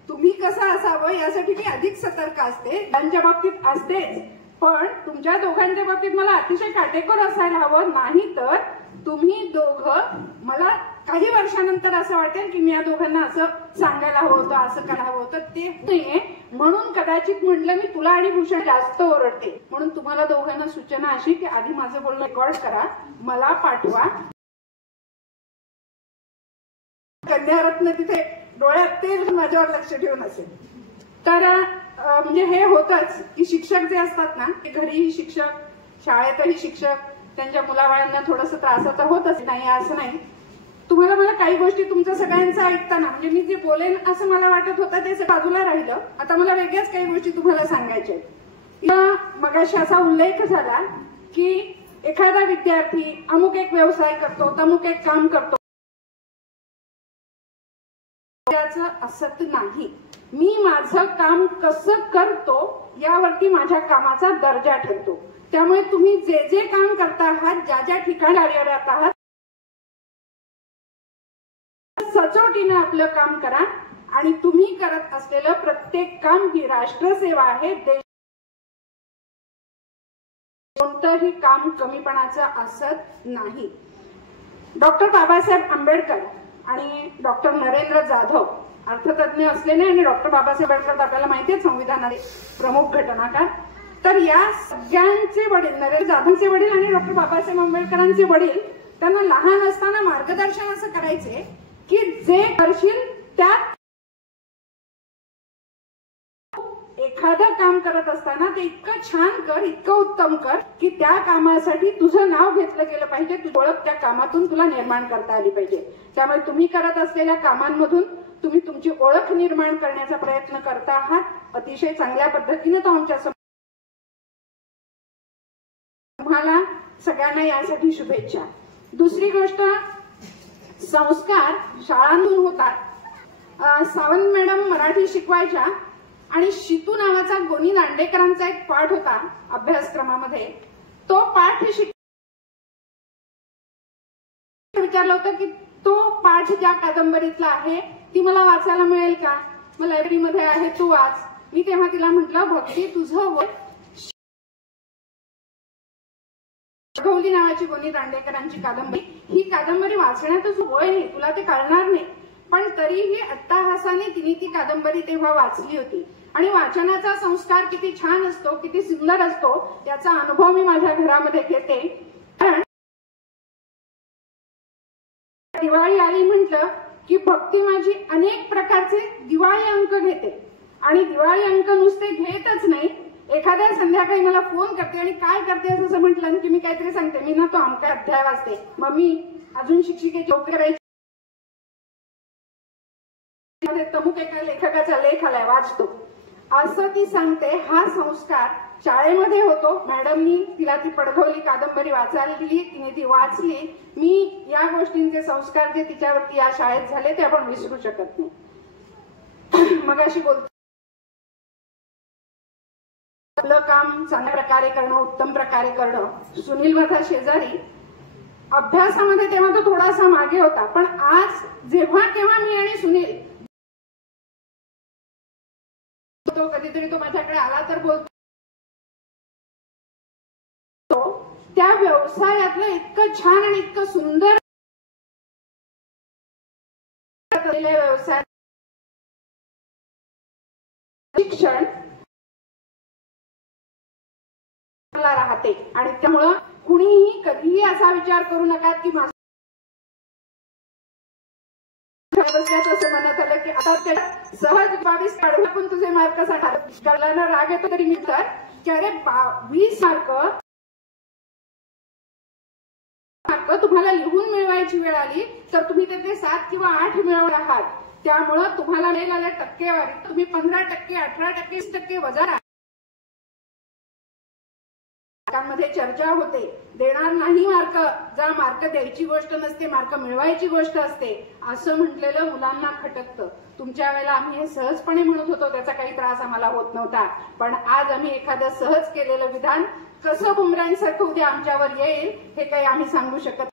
तुम्ही कसं असावं यासाठी मी अधिक सतर्क असते. त्यांच्या बाबतीत असतेच, पण तुमच्या दोघांच्या बाबतीत मला अतिशय काटेकोर असायला हवं. नाही तर तुम्ही दोघं मला काही वर्षानंतर असं वाटेल की मी या दोघांना असं सांगायला हवं होतं, असं करायला हवं होतं. ते नाहीये. म्हणून कदाचित म्हटलं मी तुला आणि भूषण जास्त ओरडते. म्हणून तुम्हाला दोघांना सूचना अशी की आधी माझं बोलणं रेकॉर्ड करा, मला पाठवा. कन्यारत्न तिथे डोळ्यात ते माझ्यावर लक्ष ठेवून असेल तर म्हणजे हे होतच की शिक्षक जे असतात ना ते घरीही शिक्षक, शाळेतही शिक्षक, त्यांच्या मुलाबाळांना थोडंसं त्रासाचं होतच नाही असं नाही. तुम्हाला मला काही गोष्टी तुमचं सगळ्यांचं ऐकताना म्हणजे मी जे बोलेन असं मला वाटत होतं ते बाजूला राहिलं. आता मला वेगळ्याच काही गोष्टी तुम्हाला सांगायच्या आहेत. मगाशी असा उल्लेख झाला की एखादा विद्यार्थी अमुक एक व्यवसाय करतो, तमुक एक काम करतो. त्याचं असत नाही. मी माझं काम कसं करतो यावरती माझ्या कामाचा दर्जा ठरतो. त्यामुळे तुम्ही जे जे काम करता आहात, ज्या ज्या ठिकाणी कार्यरत आहात, सचोटीने आपलं काम करा आणि तुम्ही करत असलेलं प्रत्येक काम ही राष्ट्रसेवा आहे. कोणतंही काम कमीपणाचं असत नाही. डॉक्टर बाबासाहेब आंबेडकर आणि डॉक्टर नरेंद्र जाधव अर्थतज्ञ असलेले आणि डॉक्टर बाबासाहेब आंबेडकर आपल्याला माहिती आहे संविधानाचे प्रमुख घटनाकार. तर या सगळ्यांचे वडील नरेंद्र जाधवचे वडील आणि डॉक्टर बाबासाहेब आंबेडकरांचे वडील त्यांना लहान असताना मार्गदर्शन असं करायचे की जे करशील त्यात एखादं काम करत असताना ते इतकं छान कर, इतकं उत्तम कर की त्या कामासाठी तुझं नाव घेतलं गेलं पाहिजे, तुझी ओळख त्या कामातून तुला निर्माण करता आली पाहिजे. त्यामुळे तुम्ही करत असलेल्या कामांमधून तुम्ही तुमची ओळख निर्माण करण्याचा प्रयत्न करता आहात अतिशय चांगल्या पद्धतीने. तो आमच्या तुम्हाला सगळ्यांना यासाठी शुभेच्छा. दुसरी गोष्ट, संस्कार शाळांतून होतात. सावंत मॅडम मराठी शिकवायच्या आणि शितू नावाचा गोनी दांडेकरांचा एक पाठ होता अभ्यासक्रमामध्ये. तो पाठ विचारलं होतं की तो पाठ ज्या कादंबरीतला आहे ती मला वाचायला मिळेल का, मग लायब्ररीमध्ये आहे तू वाच. मी तेव्हा तिला म्हटलं, भक्ती तुझं वय गौली नावाची गोनी दांडेकरांची कादंबरी, ही कादंबरी वाचण्यातच वय नाही, तुला ते कळणार नाही. पण तरीही अट्टाहासाने तिने ती कादंबरी तेव्हा वाचली होती. आणि वाचनाचा संस्कार किती छान असतो, किती सुंदर असतो याचा अनुभव मी माझ्या घरामध्ये घेते. कारण दिवाळी आली म्हटलं की भक्ती माझी अनेक प्रकारचे दिवाळी अंक घेते आणि दिवाळी अंक नुसते घेतच नाही, एखाद्या संध्याकाळी मला फोन करते आणि काय करते असं म्हटलं की मी काहीतरी सांगते, मी ना तो अमका अध्याय वाचते, मम्मी अजून शिक्षिकेची नोकरी करायची, तमुक एका लेखकाचा लेख आलाय वाचतो असं ती सांगते. हा संस्कार शाळेमध्ये होतो. मॅडमनी तिला ती पडघवली कादंबरी वाचायला दिली, तिने ती वाचली. मी या गोष्टींचे संस्कार जे तिच्यावरती या शाळेत झाले ते आपण विसरू शकत नाही. मग अशी बोलते, आपलं काम चांगल्या प्रकारे करणं, उत्तम प्रकारे करणं. सुनील माझा शेजारी अभ्यासामध्ये तेव्हा तो थोडासा मागे होता, पण आज जेव्हा केव्हा मी आणि सुनील तो कधीतरी तो माझ्याकडे आला तर बोलतो, त्या व्यवसायातलं इतकं छान आणि इतकं सुंदर व्यवसाय शिक्षण राहते. आणि त्यामुळं कुणीही कधीही असा विचार करू नका की असं म्हणत आलं की आता सहज 22 काढून पण तुझे मार्क सांगणार. कळल्यानं राग येतो तरी मी तर की अरे 20 मार्क तुम्हाला लिहून मिळवायची वेळ आली तर तुम्ही त्यातले 7 किंवा 8 मिळवणार आहात. त्यामुळं तुम्हाला मिळालेल्या टक्केवारी तुम्ही 15%, 18%, 20% वजा मध्ये चर्चा होते. देणार नाही मार्क, जा मार्क द्यायची गोष्ट नसते, मार्क मिळवायची गोष्ट असते असं म्हटलेलं मुलांना खटकतं. तुमच्या वेळेला आम्ही हे सहजपणे म्हणत होतो, त्याचा काही त्रास आम्हाला होत नव्हता. पण आज आम्ही एखादं सहज केलेलं विधान कसं बुमरँगसारखं उद्या आमच्यावर येईल हे काही आम्ही सांगू शकत.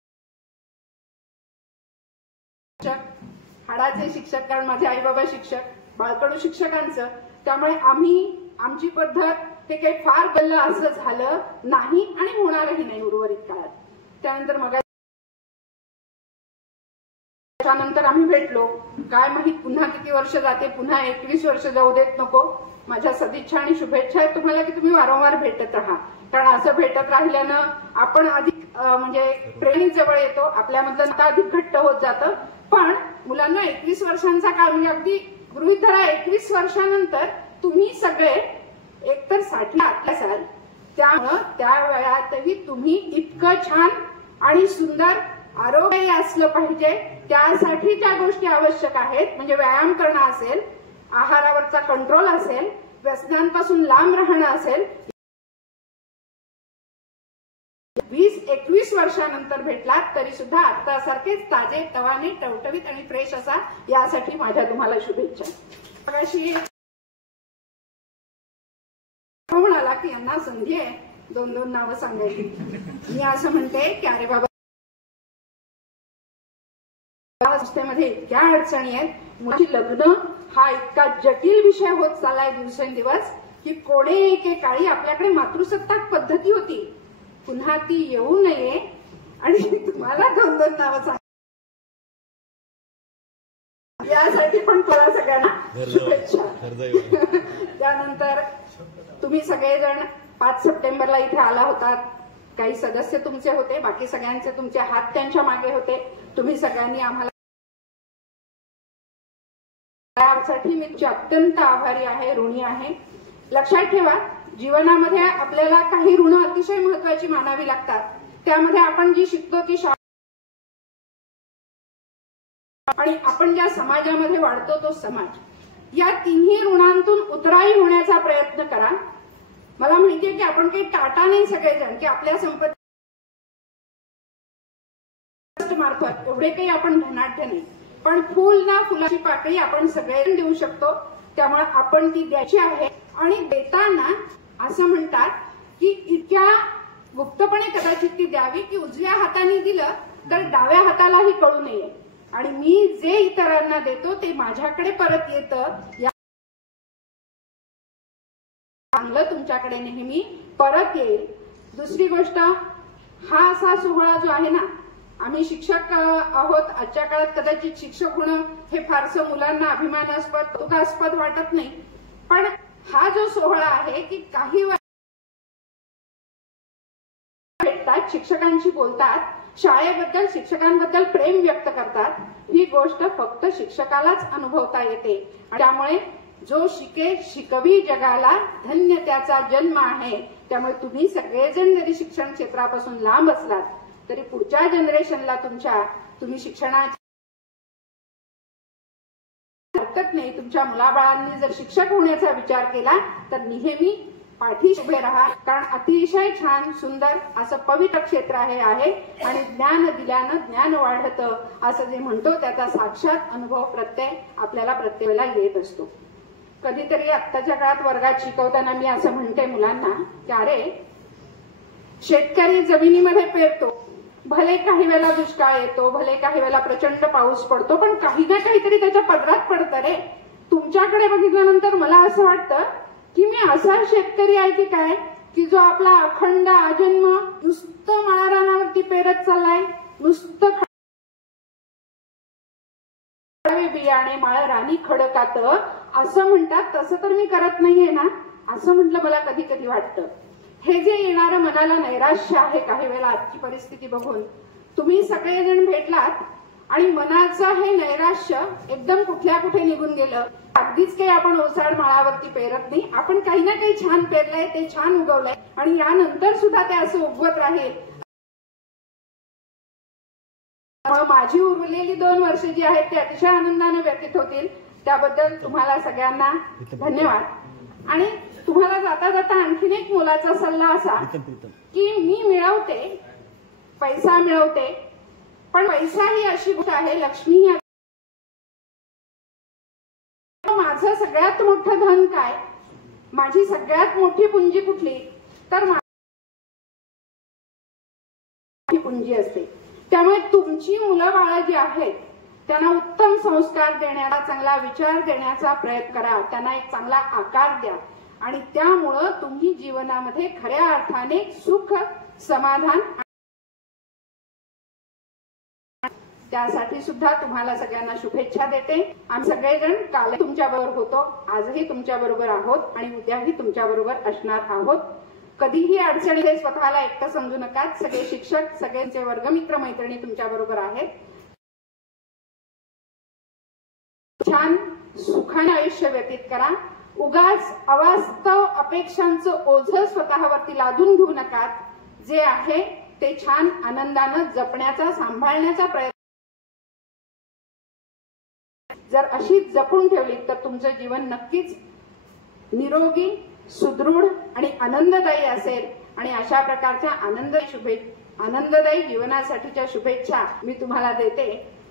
हाडाचे शिक्षक, कारण माझे आई बाबा शिक्षक, बाळकडू शिक्षकांचं, त्यामुळे आमची पद्धत हे काही फार बल्ल असं झालं नाही आणि होणारही नाही उर्वरित काळात. त्यानंतर मग त्यानंतर आम्ही भेटलो, काय माहित पुन्हा किती वर्ष जाते, पुन्हा 21 वर्ष जाऊ देत नको. माझ्या सदिच्छा आणि शुभेच्छा आहेत तुम्हाला की तुम्ही वारंवार भेटत राहा, कारण असं भेटत राहिल्यानं आपण अधिक म्हणजे प्रेमी जवळ येतो, आपल्यामधलं नातं अधिक घट्ट होत जातं. पण मुलांना 21 वर्षांचा काळ म्हणजे अगदी गृहीत धरा 21 वर्षानंतर तुम्ही सगळे एकतर 60 असाल, त्यामुळं त्या वेळातही तुम्ही इतकं छान आणि सुंदर आरोग्य असलं पाहिजे. त्यासाठी ज्या गोष्टी आवश्यक आहेत म्हणजे व्यायाम करणं असेल, आहारावरचा कंट्रोल असेल, व्यसनांपासून लांब राहणं असेल, 20-21 वर्षानंतर भेटलात तरी सुद्धा आत्तासारखेच ताजे तवाने टवटवीत आणि फ्रेश असा, यासाठी माझ्या तुम्हाला शुभेच्छा. अशी म्हणाला की यांना संधी आहे 2-2 नावं सांगायची. मी असं म्हणते की अरे बाबा संस्थेमध्ये इतक्या अडचणी आहेत, मुलाची लग्न हा इतका जटिल विषय होत चाललाय दिवसेंदिवस की कोणे एकेकाळी आपल्याकडे मातृसत्ताक पद्धती होती, पुन्हा ती येऊ नये. आणि तुम्हाला 2-2 नावं सांग यासाठी पण मला सगळ्यांना शुभेच्छा. त्यानंतर तुम्ही सगळेजण 5 सप्टेंबरला इथे आला होतात. काही सदस्य तुमचे होते, बाकी सगळ्यांचे तुमचे हात त्यांच्या मागे होते. तुम्ही सगळ्यांनी आम्हाला त्यासाठी मी तुमची अत्यंत आभारी आहे, ऋणी आहे. लक्षात ठेवा, जीवनामध्ये आपल्याला काही ऋण अतिशय महत्वाची मानावी लागतात. त्यामध्ये आपण जी शिकतो ती आणि आपण ज्या समाजामध्ये वाढतो तो समाज, या तिन्ही ऋणांतून उतराई होण्याचा प्रयत्न करा. मला माहितीये की आपण काही टाटा नाही सगळेजण की आपल्या संपत्ती मार्फत एवढे काही आपण धनाढ्य नाही, पण फुल ना फुलाची पाकळी आपण सगळेजण देऊ शकतो. त्यामुळे आपण ती द्यायची आहे. आणि देताना असं म्हणतात की इतक्या गुप्तपणे कदाचित ती द्यावी की उजव्या हाताने दिलं तर डाव्या हातालाही कळू नये. आणि मी जे इतरांना देतो ते माझ्याकडे परत येतं, या चांगलं तुमच्याकडे नेहमी परत येईल. दुसरी गोष्ट, हा असा सोहळा जो आहे ना, आम्ही शिक्षक आहोत. आजच्या काळात कदाचित शिक्षक होणं हे फारसं मुलांना अभिमानास्पद कौतुकास्पद वाटत नाही, पण हा जो सोहळा आहे की काही भेटतात, शिक्षकांशी बोलतात, शाळेबद्दल शिक्षकांबद्दल प्रेम व्यक्त करतात, ही गोष्ट फक्त शिक्षकालाच अनुभवता येते. त्यामुळे जो शिके शिकवी जगाला, धन्य त्याचा जन्म आहे. त्यामुळे तुम्ही सगळेजण जरी शिक्षण क्षेत्रापासून लांब असलात तरी पुढच्या जनरेशनला तुम्ही शिक्षणाची हरकत नाही. तुमच्या मुलाबाळांनी जर शिक्षक होण्याचा विचार केला तर नेहमी पाठीशी उभे राहा, कारण अतिशय छान सुंदर असं पवित्र क्षेत्र आहे आणि ज्ञान दिल्यानं ज्ञान वाढतं असं जे म्हणतो त्याचा साक्षात अनुभव आपल्याला प्रत्येक वेळेला येत असतो. कधीतरी आत्ताच्या काळात वर्गात शिकवताना मी असं म्हणते मुलांना की अरे, शेतकरी जमिनीमध्ये पेरतो, भले काही वेळेला दुष्काळ येतो, भले काही वेळेला प्रचंड पाऊस पडतो, पण काही ना काहीतरी त्याच्या पदरात पडतं रे. तुमच्याकडे बघितल्यानंतर मला असं वाटतं की मी असा शेतकरी आहे की काय की जो आपला अखंड आजन्म नुसतं माळरानावरती पेरत चाललाय, नुसतं बियाणे माळरानी खडकात असं म्हणतात, तसं तर मी करत नाहीये ना, असं म्हटलं मला कधी कधी वाटतं. हे जे येणारं मनाला नैराश्य आहे काही वेळेला आजची परिस्थिती बघून, तुम्ही सगळेजण भेटलात आणि मनाचं हे नैराश्य एकदम कुठे निघून गेलं. अगदीच काही आपण ओसाड माळावरती पेरत नाही, आपण काही ना काही छान पेरलंय, ते छान उगवलंय आणि यानंतर सुद्धा ते असं उगवत राहील. त्यामुळे माझी उरलेली 2 वर्ष जी आहेत ते अतिशय आनंदाने व्यतीत होतील. त्याबद्दल तुम्हाला सगळ्यांना धन्यवाद. आणि तुम्हाला जाता जाता आणखीन एक मोलाचा सल्ला असा की मी मिळवते, पैसा मिळवते, पण पैसा ही अशी गोष्ट आहे, लक्ष्मी ही माझं सगळ्यात मोठं धन काय, माझी सगळ्यात मोठी पुंजी कुठली, तर माझी पुंजी असते. त्यामुळे तुमची मुलं बाळं जी आहेत त्यांना उत्तम संस्कार देण्याचा, चांगला विचार देण्याचा प्रयत्न करा, त्यांना एक चांगला आकार द्या आणि त्यामुळं तुम्ही जीवनामध्ये खऱ्या अर्थाने सुख, समाधान, त्यासाठी सुद्धा तुम्हाला सगळ्यांना शुभेच्छा देते. आम्ही सगळेजण काल तुमच्याबरोबर होतो, आजही तुमच्याबरोबर आहोत आणि उद्याही तुमच्याबरोबर असणार आहोत. कधीही अडचणीत स्वतःला एकटं समजू नका. सगळे शिक्षक, सगळ्यांचे वर्गमित्र मैत्रिणी तुमच्याबरोबर आहेत. छान सुखाने आयुष्य व्यतीत करा. उगाच अवास्तव अपेक्षांचं ओझं स्वतःवरती लादून घेऊ नका. जे आहे ते छान आनंदानं जपण्याचा, सांभाळण्याचा प्रयत्न जर अशीच जपून ठेवली तर तुमचं जीवन नक्कीच निरोगी, सुदृढ आणि आनंददायी असेल. आणि अशा प्रकारच्या आनंददायी जीवनासाठीच्या शुभेच्छा मी तुम्हाला देते.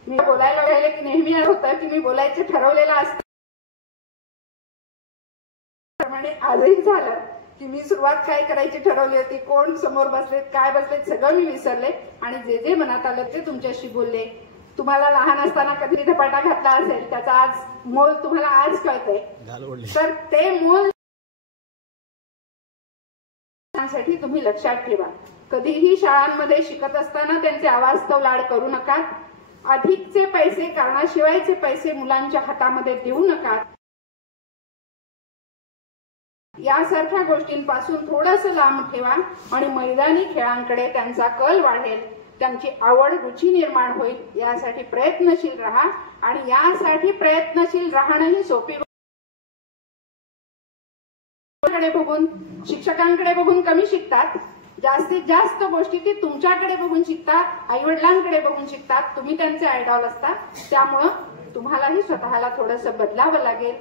मी बोलायला गेले की नेहमी होतं की मी बोलायचं ठरवलेलं असतं, आजही झालं की मी सुरुवात काय करायची ठरवली होती, कोण समोर बसलेत, काय बसलेत, सगळं मी विसरले आणि जे जे मनात आलं ते तुमच्याशी बोलले. तुम्हाला लहान असताना कधी धपाटा घातला असेल त्याचा आज मोल तुम्हाला आज कळतंय, तर ते मोल साठी तुम्ही लक्षात ठेवा. कधीही शाळांमध्ये शिकत असताना त्यांचे अवास्तव लाड करू नका. अधिकचे पैसे, कारणाशिवायचे पैसे मुलांच्या हातामध्ये देऊ नका. यासारख्या गोष्टींपासून थोडंसं लांब ठेवा आणि मैदानी खेळांकडे त्यांचा कल वाढेल, त्यांची आवड, रुची निर्माण होईल. यासाठी प्रयत्नशील राहा आणि यासाठी प्रयत्नशील राहणंही सोपी कडे बघून, शिक्षकांकडे बघून कमी शिकतात. जास्तीत जास्त गोष्टी ती तुमच्याकडे बघून शिकतात, आई वडिलांकडे बघून शिकतात. तुम्ही त्यांचे आयडॉल असता, त्यामुळं तुम्हालाही स्वतःला थोडंसं बदलावं लागेल.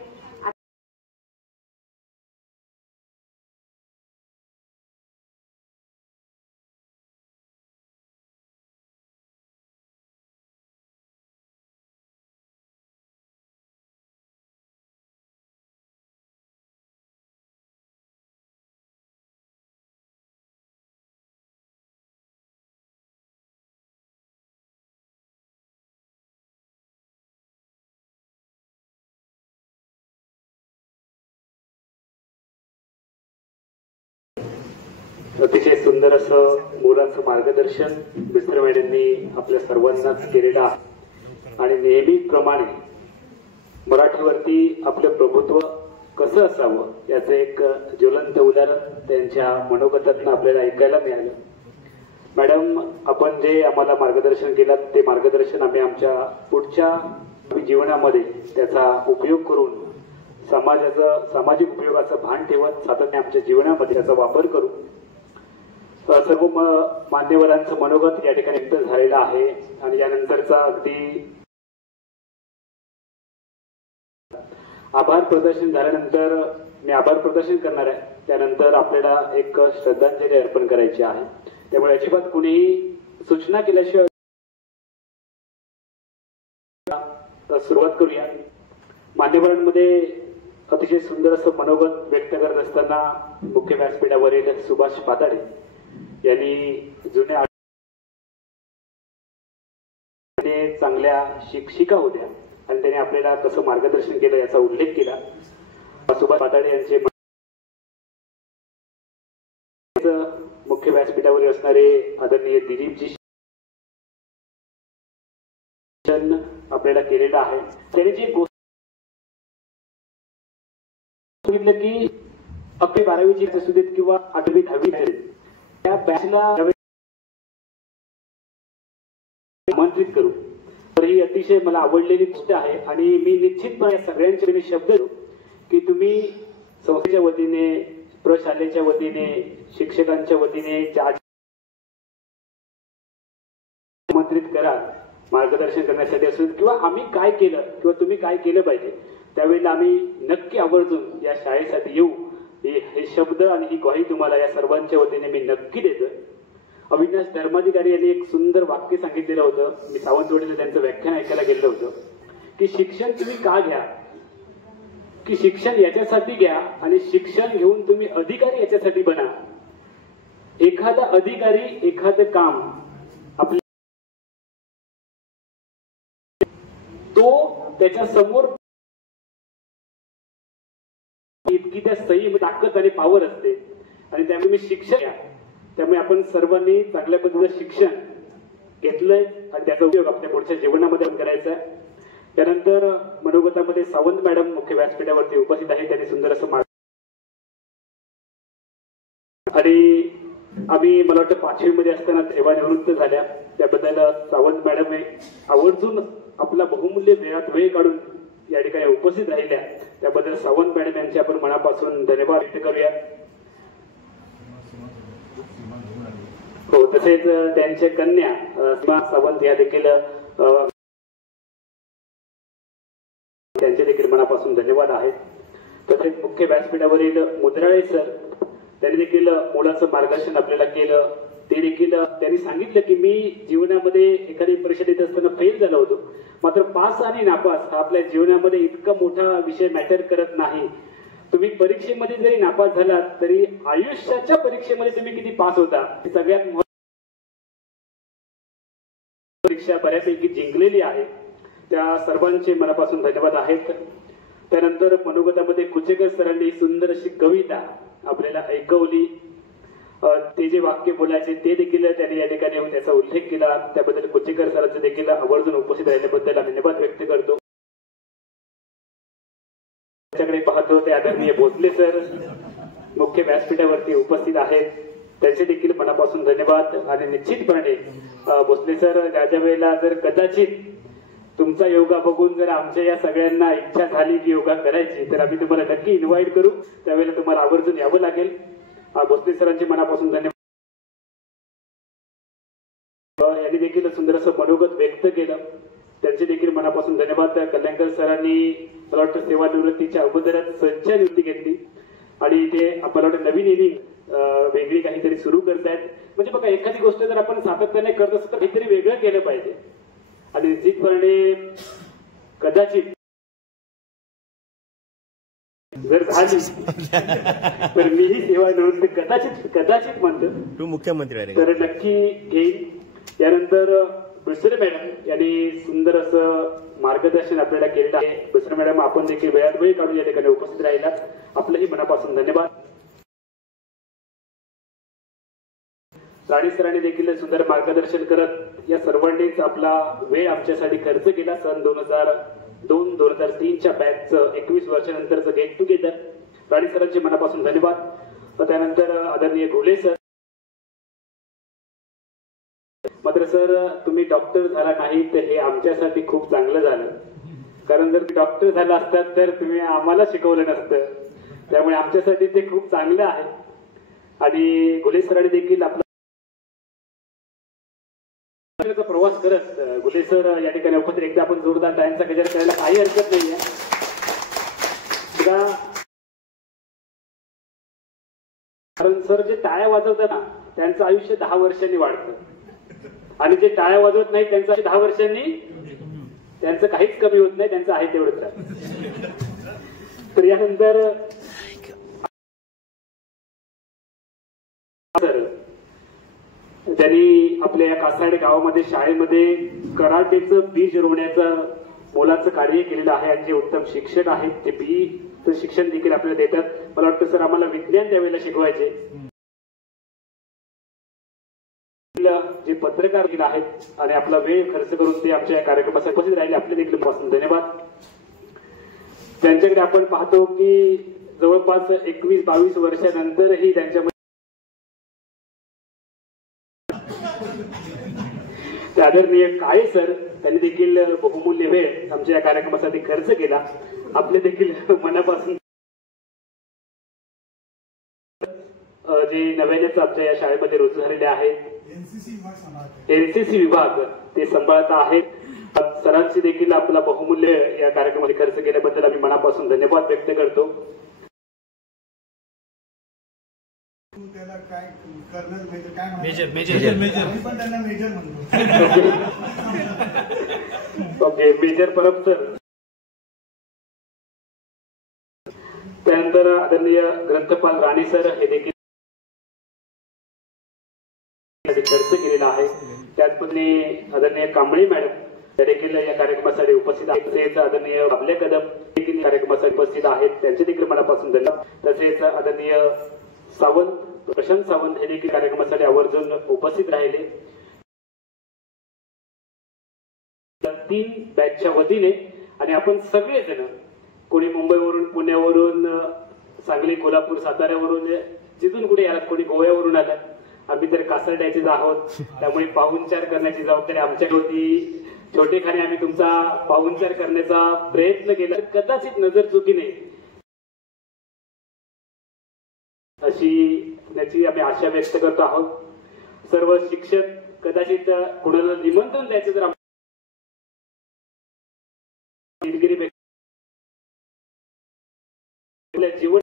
अतिशय सुंदर असं मुलाचं मार्गदर्शन मिस्टर मॅडमनी आपल्या सर्वांनाच केलेलं आहे आणि नेहमीप्रमाणे मराठीवरती आपलं प्रभुत्व कसं असावं याचं एक ज्वलंत उदाहरण त्यांच्या मनोगतातून आपल्याला ऐकायला मिळालं. मॅडम, आपण जे आम्हाला मार्गदर्शन केलं ते मार्गदर्शन आम्ही आमच्या पुढच्या जीवनामध्ये त्याचा उपयोग करून सामाजिक उपयोगाचं भान ठेवत सातत्याने आमच्या जीवनामध्ये त्याचा वापर करू. सर्व मान्यवरांचं मनोगत या ठिकाणी व्यक्त झालेलं आहे आणि यानंतरचा अगदी आभार प्रदर्शन झाल्यानंतर मी आभार प्रदर्शन करणार आहे. त्यानंतर आपल्याला एक श्रद्धांजली अर्पण करायची आहे. त्यामुळे अजिबात कुणीही सूचना केल्याशिवाय सुरुवात करूया. मान्यवरांमध्ये अतिशय सुंदर असं मनोगत व्यक्त करत असताना मुख्य व्यासपीठावरील सुभाष पाताडे यांनी जुन्या चांगल्या शिक्षिका होत्या आणि त्यांनी आपल्याला कसं मार्गदर्शन केलं याचा उल्लेख केला. सुभाष पाताडे यांचे मुख्य व्यासपीठावर असणारे आदरणीय दिलीपजी आपल्याला केलेला आहे. त्यांनी जी गोष्ट सांगितलं की 11वी-12वीची असू देत किंवा 8वी-10वी त्या बॅचला आमंत्रित करू, तर ही अतिशय मला आवडलेली गोष्ट आहे आणि मी निश्चितपणे सगळ्यांचे मी शब्द देतो की तुम्ही संस्थेच्या वतीने, प्रशालेच्या वतीने, शिक्षकांच्या वतीने आमंत्रित करा मार्गदर्शन करण्यासाठी असून किंवा आम्ही काय केलं किंवा तुम्ही काय केलं पाहिजे त्यावेळेला आम्ही नक्की आवर्जून या शाळेसाठी येऊ. हे शब्द आणि ही ग्वाही तुम्हाला या सर्वांच्या वतीने मी नक्की देतोय. अविनाश धर्माधिकारी यांनी एक सुंदर वाक्य सांगितलेलं होतं. मी सावंतवाडीला त्यांचं व्याख्यान ऐकायला गेलं होतं की शिक्षण तुम्ही का घ्या, की शिक्षण याच्यासाठी घ्या आणि शिक्षण घेऊन तुम्ही अधिकारी याच्यासाठी बना. एखादा अधिकारी एखादं काम आपल्या तो त्याच्या समोर इतकी त्या सही ताकद आणि पावर असते आणि त्यामुळे मी शिक्षण घ्या. त्यामुळे आपण सर्वांनी चांगल्या पद्धतीचं शिक्षण घेतलंय आणि त्याचा उपयोग आपल्या पुढच्या जीवनामध्ये करायचा आहे. त्यानंतर मनोगतामध्ये सावंत मॅडम मुख्य व्यासपीठावरती उपस्थित आहे. त्यांनी सुंदर असं आणि आम्ही मला वाटतं 5वी असताना सेवानिवृत्त झाल्या. त्याबद्दल सावंत मॅडम आवर्जून आपला बहुमूल्य वेळ काढून या ठिकाणी उपस्थित राहिल्या. त्याबद्दल सावंत मॅडम यांचे आपण मनापासून धन्यवाद व्यक्त करूया. हो, तसेच त्यांच्या कन्या सीमा सावंत या देखील त्यांचे देखील मनापासून धन्यवाद आहेत. तसेच मुख्य व्यासपीठावरील मुद्राळे सर त्यांनी देखील मुलाचं मार्गदर्शन आपल्याला केलं. ते देखील त्यांनी सांगितलं की मी जीवनामध्ये एखादी परीक्षा देत असताना फेल झालो होतो, मात्र पास आणि नापास हा आपल्या जीवनामध्ये इतका मोठा विषय मॅटर करत नाही. तुम्ही परीक्षेमध्ये जरी नापास झालात तरी आयुष्याच्या परीक्षेमध्ये तुम्ही किती पास होता हे सगळ्यात परीक्षा बऱ्यापैकी जिंकलेली आहे. त्या सर्वांचे मनापासून धन्यवाद आहेत. त्यानंतर मनोगतामध्ये कुचेकर सरांनी सुंदर अशी कविता आपल्याला ऐकवली. ते जे वाक्य बोलायचे ते देखील त्यांनी या ठिकाणी त्याचा उल्लेख केला. त्याबद्दल कुचेकर सरांचे देखील आवर्जून उपस्थित राहिल्याबद्दल धन्यवाद व्यक्त करतो. त्याच्याकडे पाहतो ते आदरणीय भोसले सर मुख्य व्यासपीठावरती उपस्थित आहेत. त्यांचे देखील मनापासून धन्यवाद. आणि निश्चितपणे भोसले सर ज्या वेळेला जर कदाचित तुमचा योगा बघून जर आमच्या या सगळ्यांना इच्छा झाली की योगा करायची तर आम्ही तुम्हाला नक्की इन्व्हाइट करू. त्यावेळेला तुम्हाला आवर्जून यावं लागेल. भोसले सरांचे मनापासून धन्यवाद. यांनी देखील सुंदर असं मनोगत व्यक्त केलं. त्यांचे देखील मनापासून धन्यवाद. कल्याणकर सरांनी मला वाटतं सेवानिवृत्तीच्या अगोदरच संचयनिवृत्ती घेतली आणि ते मला वाटतं नवीन इनिंग वेगळी काहीतरी सुरू करतायत. म्हणजे बघा एखादी गोष्ट जर आपण सातत्याने करत असतो तर काहीतरी वेगळं केलं पाहिजे. आणि निश्चितपणे कदाचित जर झाली तर मीही सेवानिवृत्ती कदाचित म्हणतो मुख्यमंत्री तर नक्की घेईन. यानंतर दुसरे मॅडम यांनी सुंदर असं मार्गदर्शन आपल्याला केलेलं आहे. दुसरे मॅडम आपण देखील वेळात वेळ काढून या ठिकाणी उपस्थित राहिलात. आपलंही मनापासून धन्यवाद. राणी सरांनी देखील सुंदर मार्गदर्शन करत या सर्वांनीच आपला वेळ आमच्यासाठी खर्च केला. सन 2002-2003च्या बॅचचं 21 वर्षानंतरचं गेट टुगेदर. राणी सरांचे मनापासून धन्यवाद. त्यानंतर आदरणीय घोले सर. मात्र सर तुम्ही डॉक्टर झाला नाही तर हे आमच्यासाठी खूप चांगलं झालं. कारण जर डॉक्टर झाला असतात तर तुम्ही आम्हाला शिकवलं नसतं. त्यामुळे आमच्यासाठी ते खूप चांगलं आहे. आणि घोले सरांनी देखील आपला प्रवास करत घोले सर या ठिकाणी उपस्थित. एकदा आपण जोरदार टाळ्यांचा गजर करायला काही हरकत नाहीये. कारण सर जे टाळ्या वाजवतात ना त्यांचं आयुष्य 10 वर्षांनी वाढतं आणि जे टाळ्या वाजवत नाही त्यांचं 10 वर्षांनी त्यांचं काहीच कमी होत नाही. त्यांचं आहे तेवढंच राहतं. तर यानंतर त्यांनी आपल्या या कासाड गावामध्ये शाळेमध्ये कराटेचं बीज रोवण्याचं मोलाचं कार्य केलेलं आहे. आणि जे उत्तम शिक्षक आहेत ते बीचं शिक्षण देखील आपल्याला देतात. मला वाटतं सर आम्हाला विज्ञान त्यावेळेला शिकवायचे. जे पत्रकार आहेत आणि आपला वेळ खर्च करून ते आमच्या या कार्यक्रमासाठी उपस्थित राहिले आपले देखील पासून धन्यवाद. त्यांच्याकडे आपण पाहतो की जवळपास 21-22 वर्षानंतरही त्यांच्यामध्ये आदरणीय काळे सर त्यांनी देखील बहुमूल्य वेळ आमच्या या कार्यक्रमासाठी खर्च केला. आपले देखील मनापासून जे नव्यानेच आमच्या या शाळेमध्ये रुजू झालेले आहेत एनसीसी विभाग ते सांभाळत आहेत. सरांची देखील आपला बहुमूल्य या कार्यक्रमामध्ये खर्च केल्याबद्दल आम्ही मनापासून धन्यवाद व्यक्त करतो. Okay major Parab sir. त्यानंतर आदरणीय ग्रंथपाल राणे सर हे देखील खर्च केलेला आहे. त्याचप्रमाणे आदरणीय कांबळे मॅडम त्या देखील या कार्यक्रमासाठी उपस्थित आहेत. तसेच आदरणीय बाबले कदम देखील कार्यक्रमासाठी उपस्थित आहेत. त्यांचे देखील मनापासून धन्यवाद. तसेच आदरणीय सावंत प्रशांत सावंत हे देखील कार्यक्रमासाठी आवर्जून उपस्थित राहिले. 3 बॅचच्या वतीने आणि आपण सगळेजण कोणी मुंबईवरून पुण्यावरून सांगली कोल्हापूर साताऱ्यावरून जिथून कुठे आलात कोणी गोव्यावरून आलात. आम्ही तर कासरड्याचेच आहोत. त्यामुळे पाहुणचार करण्याची जबाबदारी आमच्या होती. छोटेखाने आम्ही तुमचा पाहुणचार करण्याचा प्रयत्न केला. कदाचित नजर चुकीने अशी त्याची आम्ही आशा व्यक्त करतो आहोत. सर्व शिक्षक कदाचित कोणाला निमंत्रण द्यायचं जर जीवन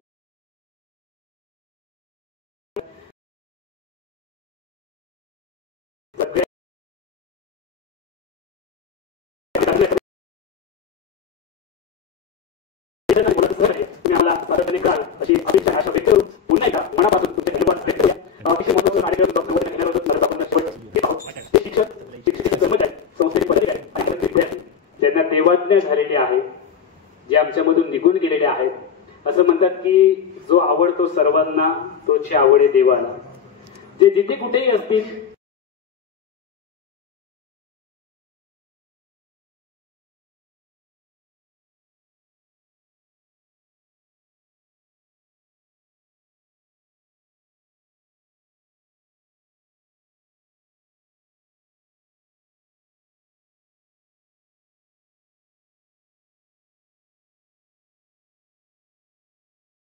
तुम्हाला सातत्याने कराल अशी अपेक्षा आशा व्यक्त करून पुन्हा एकदा मनापासून तुमचे धन्यवाद व्यक्त करूया. अतिशय महत्त्वाचा कार्यक्रम डॉक्टर घेण्याबद्दल मला आपण हे पाहू. ते शिक्षक कर्मचारी संस्थेचे पदाधिकारी आणि विद्यार्थी ज्यांना देवाज्ञा झालेली आहे, जे आमच्यामधून निघून गेलेले आहेत. असं म्हणतात की जो आवडतो सर्वांना तोची आवडे देवाला. जे जिथे कुठेही असतील